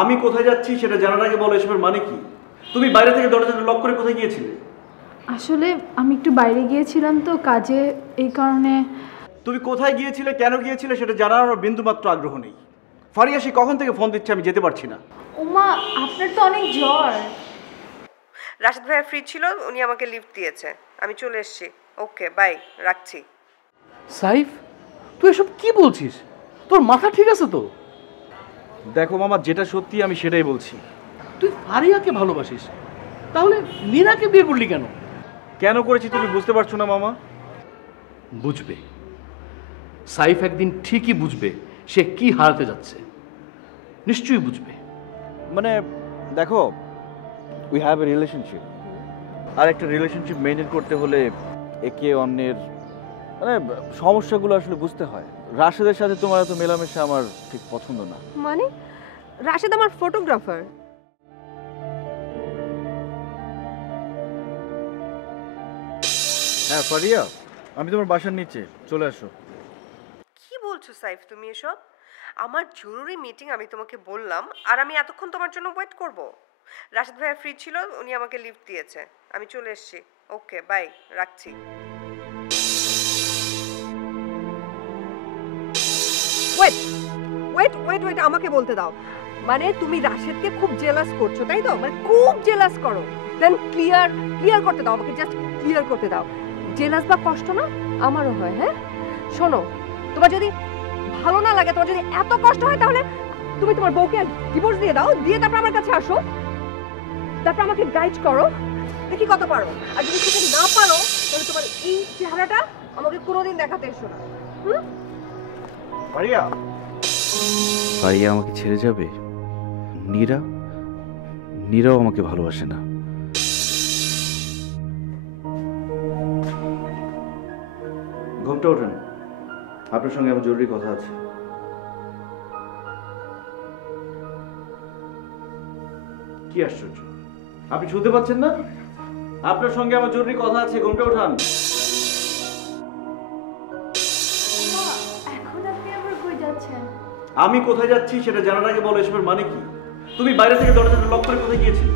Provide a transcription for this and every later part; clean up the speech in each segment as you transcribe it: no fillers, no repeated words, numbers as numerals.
আমি কোথায় যাচ্ছি সেটা জানার আগে বলো এসবের মানে কি? তুমি বাইরে থেকে দরজাটা লক করে কোথায় গিয়েছিলে? আসলে আমি একটু বাইরে গিয়েছিলাম তো কাজে, এই কারণে। তুমি কোথায় গিয়েছিলে, কেন গিয়েছিলে সেটা জানার আমার বিন্দুমাত্র আগ্রহ নেই। ফারিয়া সে কখন থেকে ফোন দিচ্ছে, আমি যেতে পারছি না। ওমা, আপনার তো অনেক জ্বর। রাশেদ ভাইয়া ফ্রি ছিল, উনি আমাকে লিফট দিয়েছে, আমি চলে এসেছি। ওকে বাই, রাখছি। সাইফ, তুই এসব কি বলছিস? তোর মাথা ঠিক আছে তো? দেখো মামা, যেটা সত্যি আমি সেটাই বলছি। তুই ফারিয়াকে ভালোবাসিস, তাহলে নীরাকে বিয়ে করলি কেন? কেন করেছি তুমি বুঝতে পারছো না মামা? বুঝবে, সাইফ একদিন ঠিকই বুঝবে সে কি হারাতে যাচ্ছে। নিশ্চয়ই বুঝবে। মানে দেখো, উই হ্যাভ এ রিলেশনশিপ, আর একটা রিলেশনশিপ মেনটেন করতে হলে একে অন্যের মানে সমস্যাগুলো আসলে বুঝতে হয়। রাশেদের সাথে তোমার এত মেলামেশা আমার ঠিক পছন্দ না। মানে রাশেদ আমার ফটোগ্রাফার। হ্যাঁ ফারিয়া, আমি তোমার বাসার নিচে, চলে আসো। কি বলছো সাইফ তুমি এসব? আমার জরুরি মিটিং, আমি তোমাকে বললাম, আর আমি এতক্ষণ তোমার জন্য ওয়েট করব? রাশেদ ভাইয়া ফ্রি ছিল, উনি আমাকে লিফট দিয়েছে, আমি চলে এসেছি। ওকে বাই, রাখছি। ওয়েট ওয়েট ওয়েট ওয়েট, আমাকে বলতে দাও। মানে তুমি রাশেদকে খুব জেলাস করছো, তাই তো? মানে খুব জেলাস করো। দেন ক্লিয়ার করতে দাও আমাকে, জাস্ট ক্লিয়ার করতে দাও। জেলাস বা কষ্ট না আমারও হয়। হ্যাঁ শোনো, তোমার যদি ভালো না লাগে, তোমার যদি এত কষ্ট হয়, তাহলে তুমি তোমার বউকে ডিভোর্স দিয়ে দাও, দিয়ে তারপর আমার কাছে আসো, তারপর আমাকে গাইড করো, দেখি কত পারো। আর যদি সেটা না পারো, তাহলে তোমার এই চেহারাটা আমাকে কোনোদিন দেখাতে এসো না। ফারিয়া, ফারিয়া আমাকে ছেড়ে যাবে? নীরাও আমাকে ভালোবাসে না। ঘুমটা ওঠেন, আপনার সঙ্গে আমার জরুরি কথা আছে। কি আশ্চর্য, আপনি শুনতে পাচ্ছেন না? আপনার সঙ্গে আমার জরুরি কথা আছে, ঘুমটা ওঠান। এখন আপনি আবার কই যাচ্ছেন? আমি কোথায় যাচ্ছি সেটা জানার আগে বলো এসবের মানে কি? তুমি বাইরে থেকে দরজাটা লক করে কোথায় গিয়েছিলে?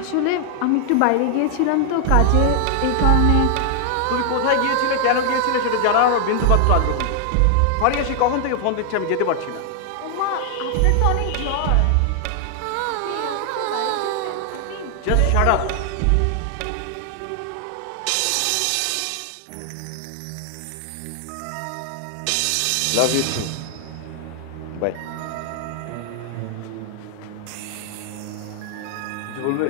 আসলে আমি একটু বাইরে গিয়েছিলাম তো কাজে, এই কারণে। তুমি কোথায় গিয়েছিলে, কেন গিয়েছিলে সেটা জানার আমার বিন্দুমাত্র আগ্রহ নেই। ফারিয়া সে কখন থেকে ফোন দিচ্ছে, আমি যেতে পারছি না। ওমা, আপনার তো অনেক জ্বর। Just shut up. Love you too, bye. কিছু বলবে?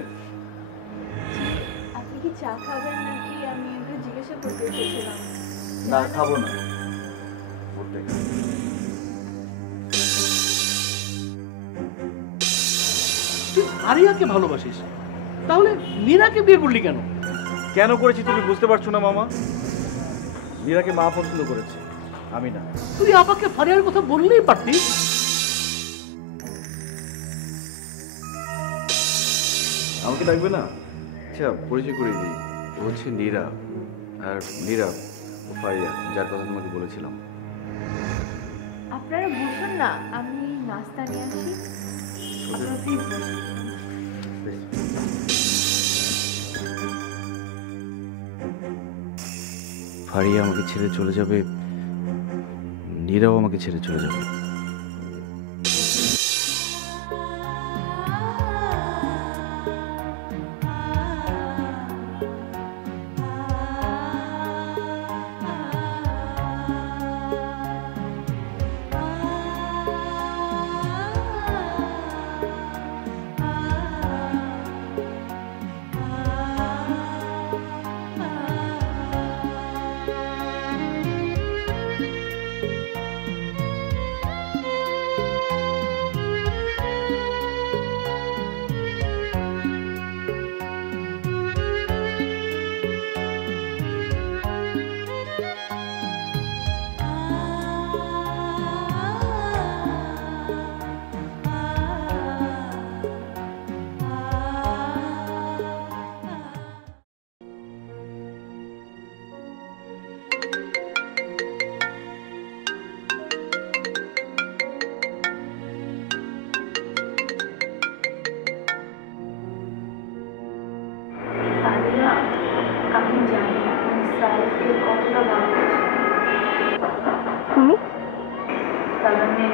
আপনি কি চা খাবেন নাকি? আমি একটু জিজ্ঞাসা করতে এসেছিলাম। না, খাবো না। তুই ফারিয়াকে ভালোবাসিস, তাহলে নীরাকে বিয়ে করলি কেন? কেন করেছি তুমি বুঝতে পারছো না মামা? নীরাকে মা পছন্দ করেছে, আমি না। তুই আপাকে ফারিয়ার কথা বললেই পারতিস। আমাকে ডাকবে না? আচ্ছা, পরিচয় করিয়ে দিই। ও হচ্ছে নীরা, আর নীরা ও ফারিয়া, যার কথা তোমাকে বলেছিলাম। আপনারা বসুন না, আমি নাস্তা নিয়ে আসি। আপনারা প্লিজ বসুন। ফারিয়া আমাকে ছেড়ে চলে যাবে, নীরাও আমাকে ছেড়ে চলে যাবে।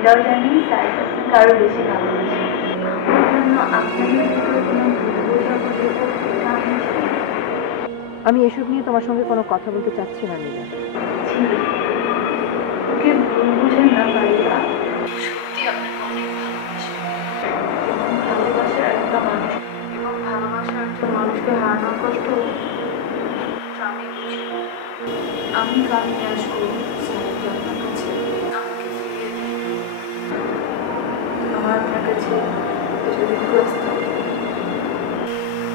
এটাও জানি সাইদ আপনি কারো বেশি ভালোবাসেন। ওই জন্য আপনাদের ভিতরে কোনো ভুল বোঝাবুঝি হোক এটা আমি চাই না। আমি এসব নিয়ে তোমার সঙ্গে কোনো কথা বলতে চাচ্ছি না নীলা। জি, ওকে ভুল বুঝেন না ভাইয়া, সত্যি আপনাকে অনেক ভালোবাসি এবং ভালোবাসার একটা মানুষ এবং ভালোবাসার একজন মানুষকে হারানোর কষ্ট আমি বুঝি। আমি কাল নিয়ে আসবো সাইদকে আপনার কাছে, আমাকে ফিরিয়ে দিন। আমার আপনার কাছে এটা রিকোয়েস্ট থাকবে।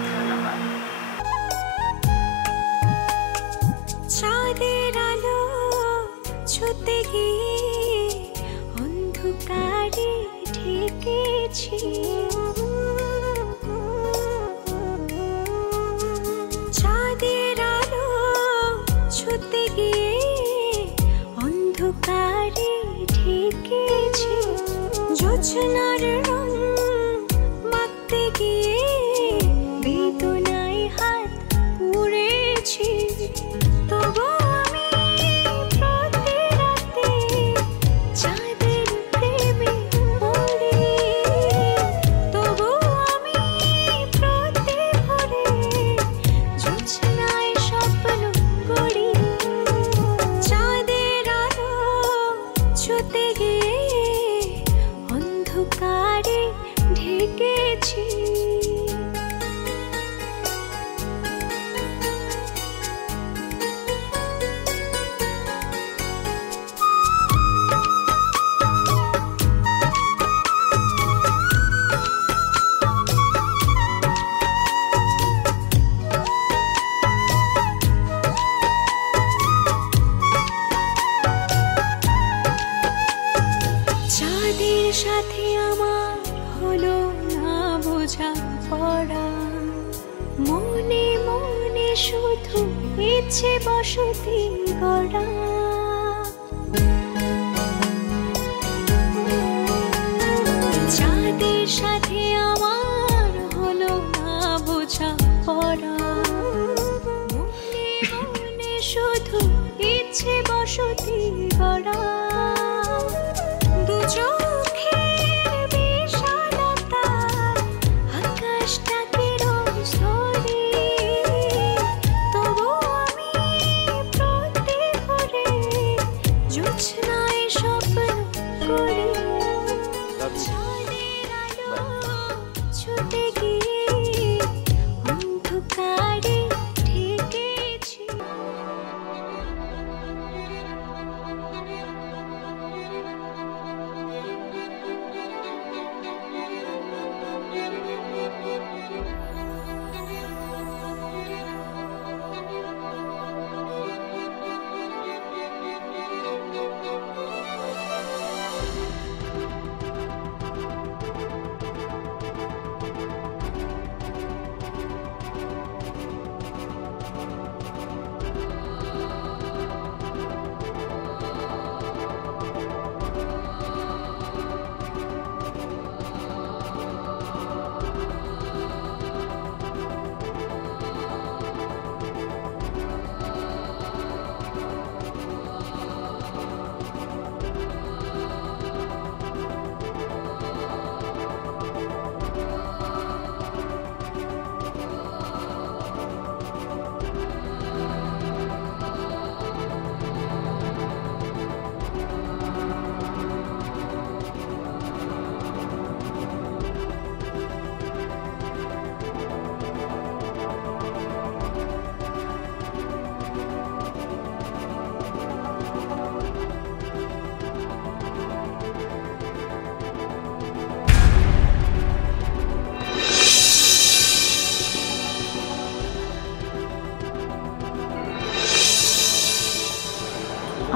ধন্যবাদ। চাঁদের আলো ছুতে গিয়ে অন্ধকারে ঢেকেছি, চাঁদের আলো ছুতে গিয়ে অন্ধকারে ঢেকেছি, জোছনার রং মাখতে গিয়ে বেদনায় হাত পুড়েছি, তবু আমি প্রতি রাতে চাঁদের প্রেমে পড়ি, তবু আমি প্রতি ভোরে জোছনায় স্বপ্ন গড়ি, চাঁদের আলো ছুতে গিয়ে অন্ধকারে ঢেকেছি। চাঁদের সাথে আমার হলো না বোঝা পড়া, মনে মনে শুধু ইচ্ছে বসতি গড়া, চাঁদের সাথে আমার হলো না বোঝা পড়া, মনে মনে শুধু ইচ্ছে বসতি গড়া, দু চোখের বিশালতায় আকাশটাকে রোজ ধরি, তবু আমি প্রতি ভোরে জোছনায় স্বপ্ন করি, চাঁদের আলো ছুতে গিয়ে অন্ধকারে ঢেকেছি।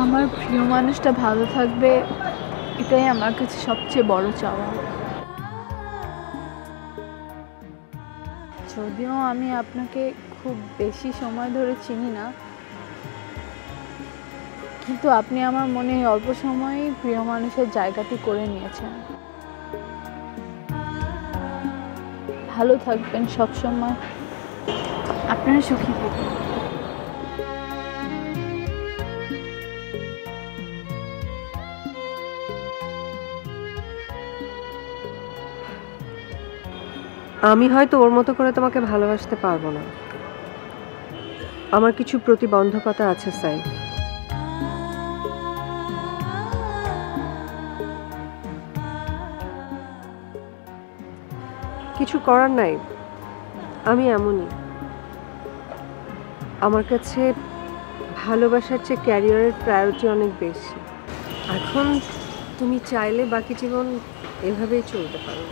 আমার প্রিয় মানুষটা ভালো থাকবে, এটাই আমার কাছে সবচেয়ে বড় চাওয়া। যদিও আমি আপনাকে খুব বেশি সময় ধরে চিনি না, কিন্তু আপনি আমার মনে অল্প সময়েই প্রিয় মানুষের জায়গাটি করে নিয়েছেন। ভালো থাকবেন সবসময়, আপনারা সুখী থাকবেন। আমি হয়তো ওর মতো করে তোমাকে ভালোবাসতে পারবো না, আমার কিছু প্রতিবন্ধকতা আছে সাই। কিছু করার নাই, আমি এমনই। আমার কাছে ভালোবাসার চেয়ে ক্যারিয়ারের প্রায়োরিটি অনেক বেশি। এখন তুমি চাইলে বাকি জীবন এভাবেই চলতে পারো।